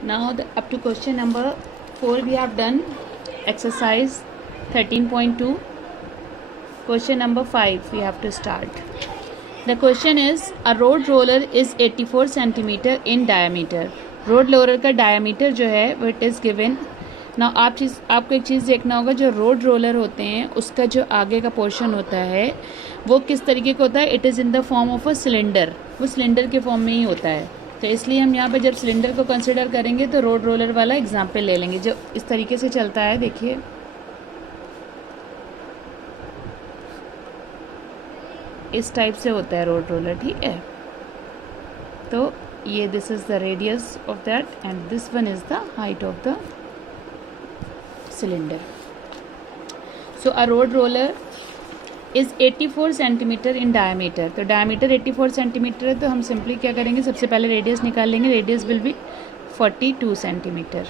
Now up to question number 4 we have done exercise 13.2. Question number 5 we have to start. The question is a road roller is 84 centimeter in diameter. Road roller का diameter जो है वो it is given. Now आपको एक चीज़ देखना होगा, जो road roller होते हैं उसका जो आगे का पोर्शन होता है वो किस तरीके का होता है. It is in the form of a cylinder. वो सिलेंडर के फॉर्म में ही होता है. तो इसलिए हम यहाँ पे जब सिलेंडर को कंसिडर करेंगे तो रोड रोलर वाला एग्जाम्पल ले लेंगे जो इस तरीके से चलता है. देखिए इस टाइप से होता है रोड रोलर. ठीक है, तो ये this is the radius of that and this one is the height of the cylinder. So a road roller is 84 centimetre in diameter. तो डायमीटर 84 सेंटीमीटर है, तो हम सिंपली क्या करेंगे, सबसे पहले रेडियस निकाल लेंगे. Radius will be 42 centimetre.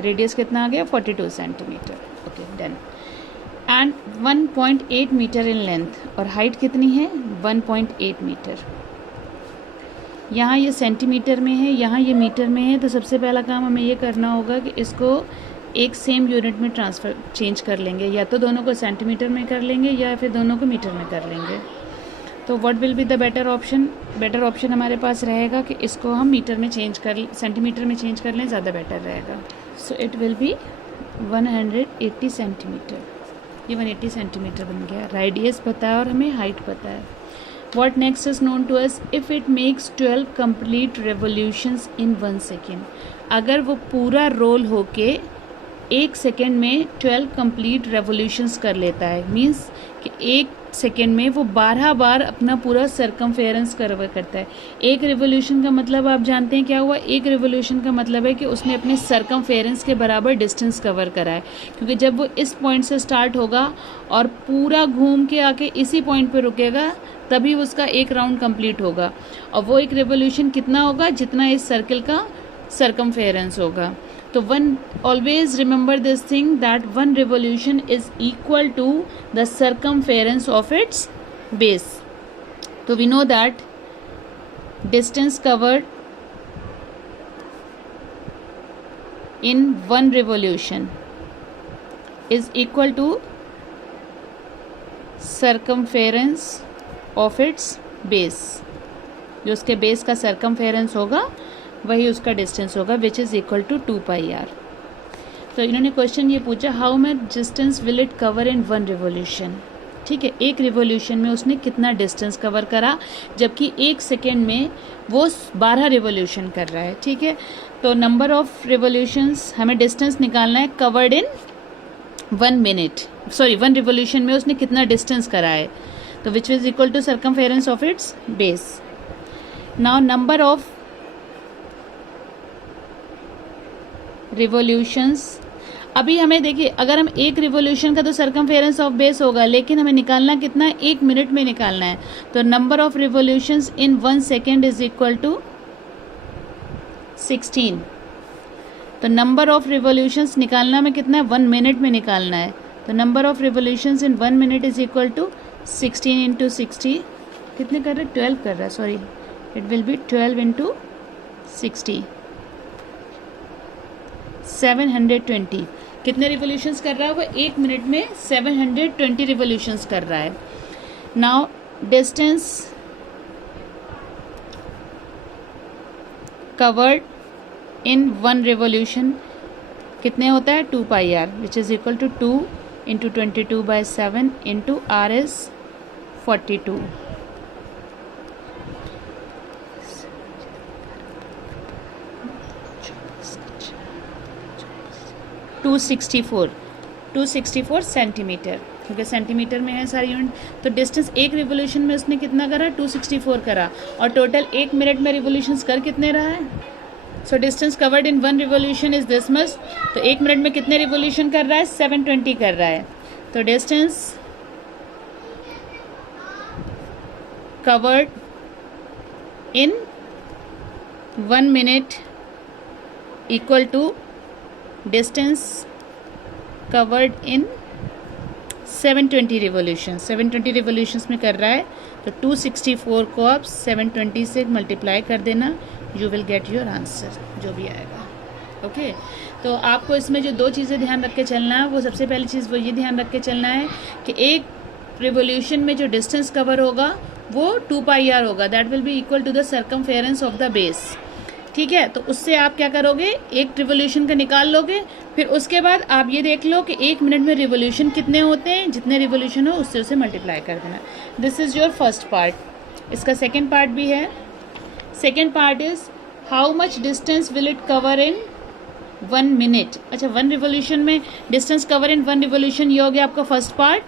Radius कितना आ गया, 42 centimetre. Okay done. And 1.8 metre in length. और हाइट कितनी है, 1.8 मीटर. यहाँ ये सेंटीमीटर में है, यहाँ ये मीटर में है. तो सबसे पहला काम हमें ये करना होगा कि इसको एक सेम यूनिट में चेंज कर लेंगे. या तो दोनों को सेंटीमीटर में कर लेंगे या फिर दोनों को मीटर में कर लेंगे. तो what will be the better option. Better option हमारे पास रहेगा कि इसको हम मीटर में चेंज कर, सेंटीमीटर में चेंज कर लें, ज़्यादा बेटर रहेगा. So it will B 180 centimetre. ये 180 सेंटीमीटर बन गया. रेडियस पता है और हमें हाइट पता है. What next is known to us if it makes 12 complete revolutions in 1 second. अगर वो पूरा रोल होके 1 सेकेंड में 12 कंप्लीट रेवोल्यूशंस कर लेता है, मीन्स कि 1 सेकेंड में वो 12 बार अपना पूरा सरकमफेरेंस कवर करता है. एक रिवोल्यूशन का मतलब आप जानते हैं क्या हुआ. एक रिवोल्यूशन का मतलब है कि उसने अपने सरकमफेरेंस के बराबर डिस्टेंस कवर करा है. क्योंकि जब वो इस पॉइंट से स्टार्ट होगा और पूरा घूम के आके इसी पॉइंट पे रुकेगा, तभी उसका एक राउंड कंप्लीट होगा. और वो एक रिवोल्यूशन कितना होगा, जितना इस सर्कल का सरकमफेरेंस होगा. तो one always remember this thing that one revolution is equal to the circumference of its base. तो we know that distance covered in one revolution is equal to circumference of its base. जो उसके base का circumference होगा वही उसका distance होगा, which is equal to 2πr. तो इन्होंने क्वेश्चन ये पूछा, how much distance will it cover in 1 revolution. ठीक है, एक रिवोल्यूशन में उसने कितना डिस्टेंस कवर करा, जबकि 1 सेकेंड में वो 12 रिवोल्यूशन कर रहा है. ठीक है, तो नंबर ऑफ रिवोल्यूशंस हमें डिस्टेंस निकालना है covered in 1 minute. Sorry 1 revolution में उसने कितना डिस्टेंस करा है, तो which is equal to circumference of its base. Now number of revolutions. अभी हमें देखिए, अगर हम एक रिवोल्यूशन का तो सरकमफेरेंस ऑफ बेस होगा, लेकिन हमें निकालना कितना है, 1 मिनट में निकालना है. तो number of revolutions in 1 second is equal to 16. तो नंबर ऑफ रिवोल्यूशंस निकालना में कितना है, 1 मिनट में निकालना है. तो number of revolutions in 1 minute is equal to 16 into 60. कितने कर रहे हैं, 12 कर रहा है. Sorry, it will be 12 into 60, 720. कितने रिवोल्यूशंस कर रहा है वो, 1 मिनट में 720 रिवोल्यूशंस कर रहा है. Now distance covered in 1 revolution कितने होता है, 2πr, which is equal to 2 into 22/7 into r is 42. 264 centimetre, क्योंकि सेंटीमीटर में है सारी यूनिट. तो डिस्टेंस एक रिवोल्यूशन में उसने कितना करा, 264 करा. और टोटल 1 मिनट में रिवोल्यूशंस कर कितने रहा है. So distance covered in 1 revolution is this much. तो 1 मिनट में कितने रिवोल्यूशन कर रहा है, 720 कर रहा है. तो distance covered in 1 minute equal to distance covered in 720 revolution. 720 revolutions में कर रहा है, तो 264 को आप 720 से मल्टीप्लाई कर देना, you will get your answer जो भी आएगा. ओके तो आपको इसमें जो दो चीज़ें ध्यान रख के चलना है, वो सबसे पहली चीज़ वो ये ध्यान रख के चलना है कि एक रिवोल्यूशन में जो डिस्टेंस कवर होगा वो 2πr होगा, that will be equal to the circumference of the base. ठीक है, तो उससे आप क्या करोगे, एक रिवोल्यूशन का निकाल लोगे, फिर उसके बाद आप ये देख लो कि 1 मिनट में रिवोल्यूशन कितने होते हैं, जितने रिवोल्यूशन हो उससे उसे मल्टीप्लाई कर देना। This is your first part. इसका सेकेंड पार्ट भी है। Second part is how much distance will it cover in 1 minute. अच्छा, 1 रिवोल्यूशन में डिस्टेंस कवर इन 1 रिवोल्यूशन, ये हो गया आपका first part.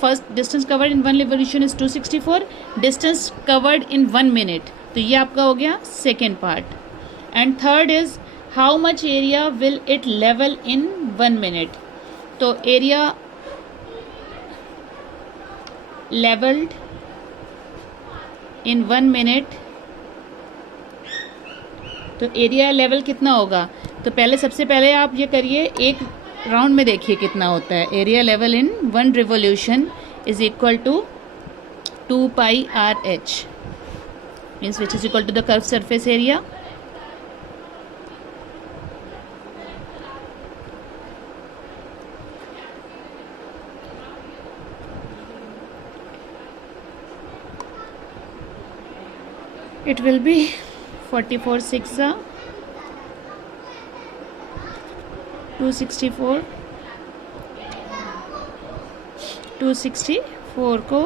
First distance covered in 1 revolution is 264, distance covered in 1 minute, तो ये आपका हो गया second part. And third is how much area will it level in 1 minute, तो एरिया लेवल्ड इन 1 मिनट, तो एरिया लेवल कितना होगा, तो पहले सबसे पहले आप ये करिए, एक राउंड में देखिए कितना होता है। Area level in 1 revolution is equal to 2πRh, means which is equal to the curve surface area. It will be 44 6 264, 264 को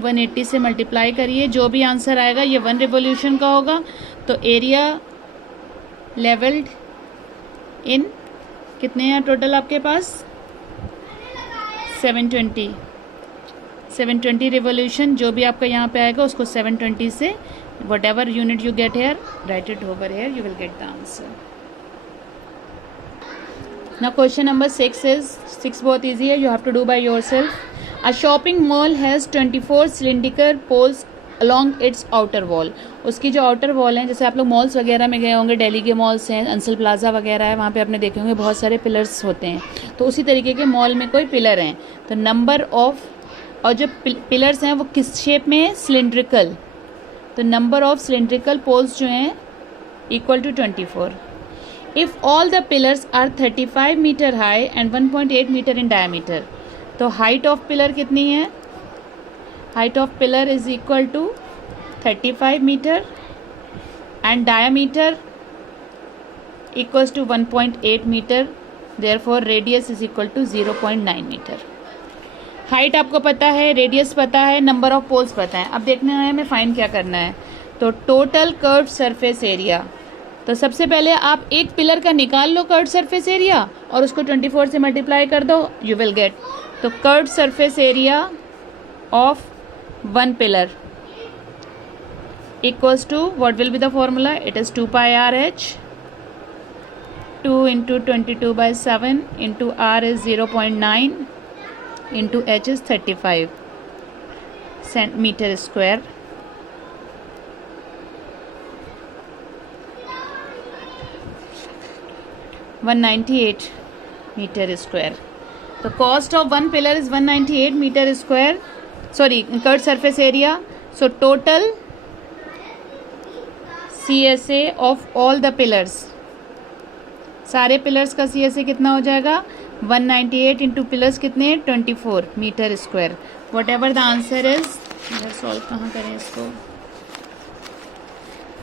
180 से मल्टीप्लाई करिए, जो भी आंसर आएगा ये 1 रिवोल्यूशन का होगा। तो एरिया लेवल्ड इन कितने हैं टोटल आपके पास, 720 रिवोल्यूशन, जो भी आपका यहाँ पे आएगा उसको 720 से whatever unit you get here, write it over here, you will get the answer. Now question number 6 is, 6 बहुत easy है, you have to do by yourself. A shopping mall has 24 cylindrical poles along its outer wall. उसकी जो outer wall है, जैसे आप लोग malls वगैरह में गए होंगे, दिल्ली के मॉल्स हैं, अंसल प्लाजा वगैरह है, वहाँ पे आपने देखे होंगे बहुत सारे पिलर्स होते हैं, तो उसी तरीके के मॉल में कोई पिलर हैं, तो नंबर ऑफ, और जो पिलर्स हैं वो किस शेप में है, सिलेंड्रिकल, तो नंबर ऑफ सिलेंड्रिकल पोल्स जो हैं equal to 24। If all the pillars are 35 metre high and 1.8 metre in diameter, तो हाइट ऑफ पिलर कितनी है, height of pillar is equal to 35 metre and diameter equals to 1.8 metre, therefore radius is equal to 0.9 metre. Height आपको पता है, radius पता है, number of poles पता है, अब देखना है हमें फाइंड क्या करना है। तो टोटल कर्व्ड सरफेस एरिया, तो सबसे पहले आप एक पिलर का निकाल लो कर्व्ड सरफेस एरिया और उसको 24 से मल्टीप्लाई कर दो, यू विल गेट, तो curved surface area of 1 pillar equals to what will be the formula, it is 2πRh, 2 into 22/7 into r is 0.9 into h is 35 centimeter square, (198 meter square. The cost of 1 pillar is 198 meter square. Sorry, curved surface area. So total CSA of all the pillars, सारे pillars का CSA कितना हो जाएगा, 198 into pillars कितने हैं, 24 meter square. Whatever the answer is, इधर solve कहाँ करें इसको,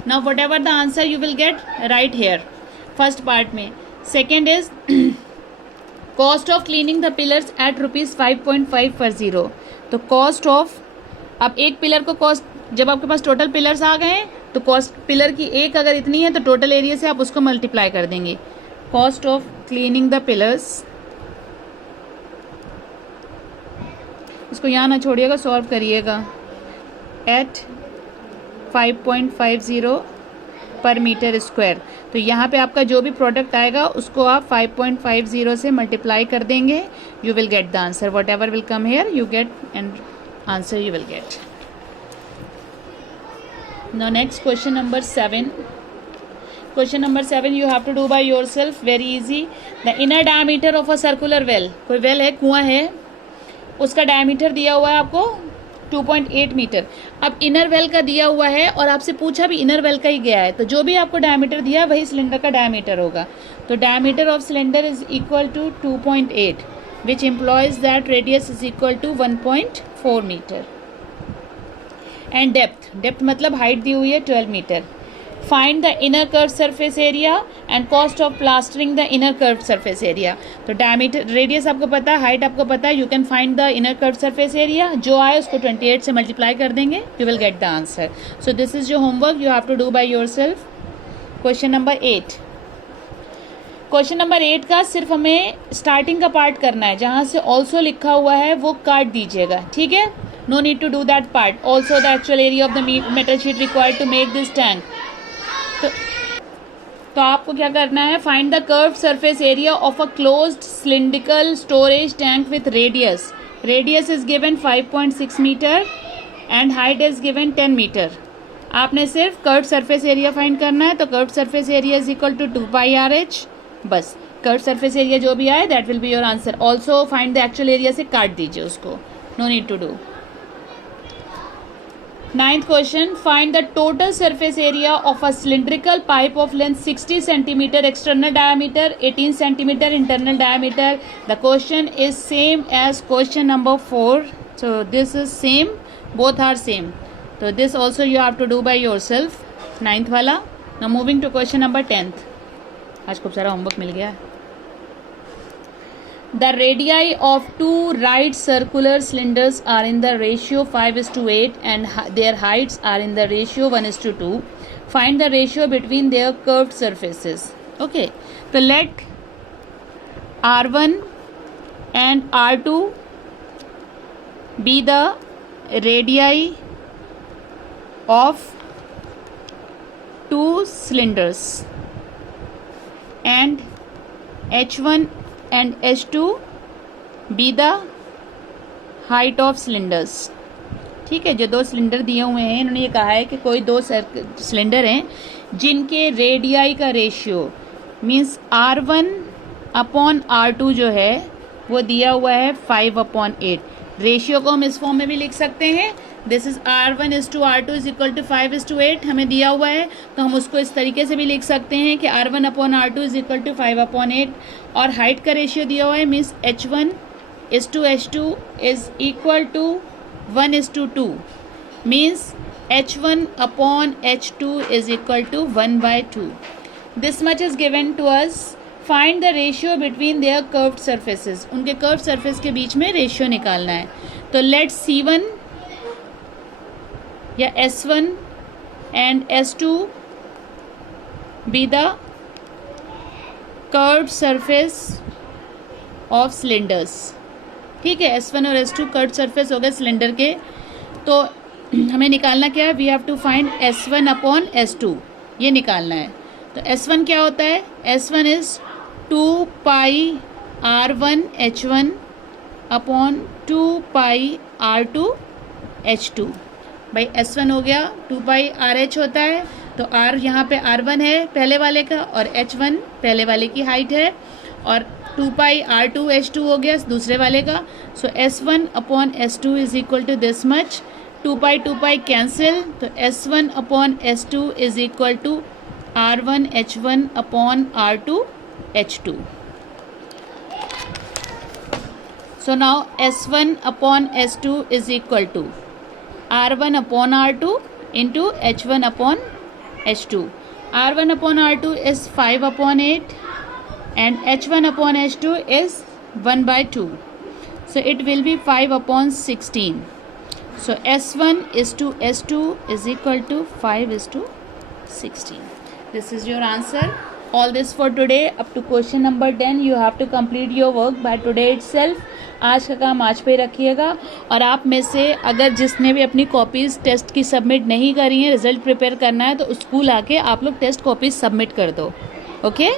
now whatever the answer you will get right here first part में। Second is cost of cleaning the pillars at ₹5.540, तो कॉस्ट ऑफ, अब एक पिलर को cost, जब आपके पास टोटल पिलर्स आ गए हैं तो कॉस्ट पिलर की एक अगर इतनी है तो टोटल एरिया से आप उसको मल्टीप्लाई कर देंगे। Cost of cleaning the pillars, इसको यहाँ ना छोड़िएगा, सॉल्व करिएगा, एट 5.50 पर मीटर स्क्वायर, तो यहाँ पे आपका जो भी प्रोडक्ट आएगा उसको आप 5.50 से मल्टीप्लाई कर देंगे, you will get the answer, whatever will come here you get and answer you will get. Now next question number 7। Question number 7 you have to do by yourself, very easy. The inner diameter of a circular well, कोई well है, कुआं है, उसका diameter दिया हुआ है आपको 2.8 metre. अब इनर वेल का दिया हुआ है और आपसे पूछा भी इनर वेल का ही गया है, तो जो भी आपको डायमीटर दिया वही सिलेंडर का डायमीटर होगा। तो diameter of cylinder is equal to 2.8 which implies that radius is equal to 1.4 metre. And depth मतलब हाइट दी हुई है 12 metre. Find the inner curve surface area and cost of plastering the inner curve surface area. तो diameter, radius आपको पता है, height आपको पता है, you can find the inner curve surface area. जो आए उसको 28 से मल्टीप्लाई कर देंगे, you will get the answer. So this is your homework, you have to do by yourself. Question number 8। Question number 8 का सिर्फ हमें स्टार्टिंग का पार्ट करना है, जहाँ से ऑल्सो लिखा हुआ है वो काट दीजिएगा, ठीक है। No need to do that part. Also the actual area of the metal sheet required to make this tank. तो आपको क्या करना है, find the curve surface area of a closed cylindrical storage tank with radius. Radius is given 5.6 metre and height is given 10 metre. आपने सिर्फ curve surface area find करना है। तो curve surface area is equal to 2πRH। बस curve surface area जो भी आए that will be your answer. Also find the actual area से काट दीजिए उसको, no need to do. 9th question, find the total surface area of a cylindrical pipe of length 60 centimeter, external diameter 18 centimeter, internal diameter. The question is same as question number 4. So this is same, both are same. So this also you have to do by yourself, 9th वाला. Now moving to question number 10th. आज खूब सारा homework मिल गया है। The radii of two right circular cylinders are in the ratio 5:8 and their heights are in the ratio 1:2. Find the ratio between their curved surfaces. Okay, so let R1 and R2 be the radii of two cylinders and H1 and H2 be the height of cylinders. ठीक है, जो दो cylinder दिए हुए हैं इन्होंने ये कहा है कि कोई दो सिलेंडर हैं जिनके रेडियाई का ratio means R1 upon R2 जो है वो दिया हुआ है 5/8। रेशियो को हम इस फॉर्म में भी लिख सकते हैं, this is R1 is to R2 is equal to 5:8 हमें दिया हुआ है, तो हम उसको इस तरीके से भी लिख सकते हैं कि R1 upon R2 is equal to 5/8। और हाइट का रेशियो दिया हुआ है means H1 is to H2 is equal to 1:2 means H1 upon H2 is equal to 1/2। This much is given to us. Find the ratio between their curved surfaces. उनके curve surface के बीच में ratio निकालना है। तो late C1 या S1 and S2 be the curved surface of cylinders. ठीक है, S1 और S2 कर्व्ड सरफेस हो गए सिलेंडर के। तो हमें निकालना क्या है, we have to find S1 upon S2, ये निकालना है। तो S1 क्या होता है, S1 is 2πR1 H1 upon 2πR2 H2। भाई S1 हो गया 2πRH होता है, तो R यहाँ पे R1 है पहले वाले का और H1 पहले वाले की हाइट है, और 2πR2 H2 हो गया दूसरे वाले का। So S1 upon S2 is equal to this much. 2π cancel, तो S1 upon S2 is equal to R1 H1 upon R2 H2. So now S1 upon S2 is equal to R1 upon R2 into H1 upon H2. R1 upon R2 is 5/8 and H1 upon H2 is 1/2. So it will be 5/16. So S1 is to S2 is equal to 5:16. This is your answer. All this for today. Up to question number 10 you have to complete your work by today itself. आज का काम आज पे रखिएगा। और आप में से अगर जिसने भी अपनी कॉपीज़ टेस्ट की सबमिट नहीं करी हैं, रिजल्ट प्रिपेयर करना है, तो स्कूल आके आप लोग टेस्ट कॉपीज़ सबमिट कर दो। ओके।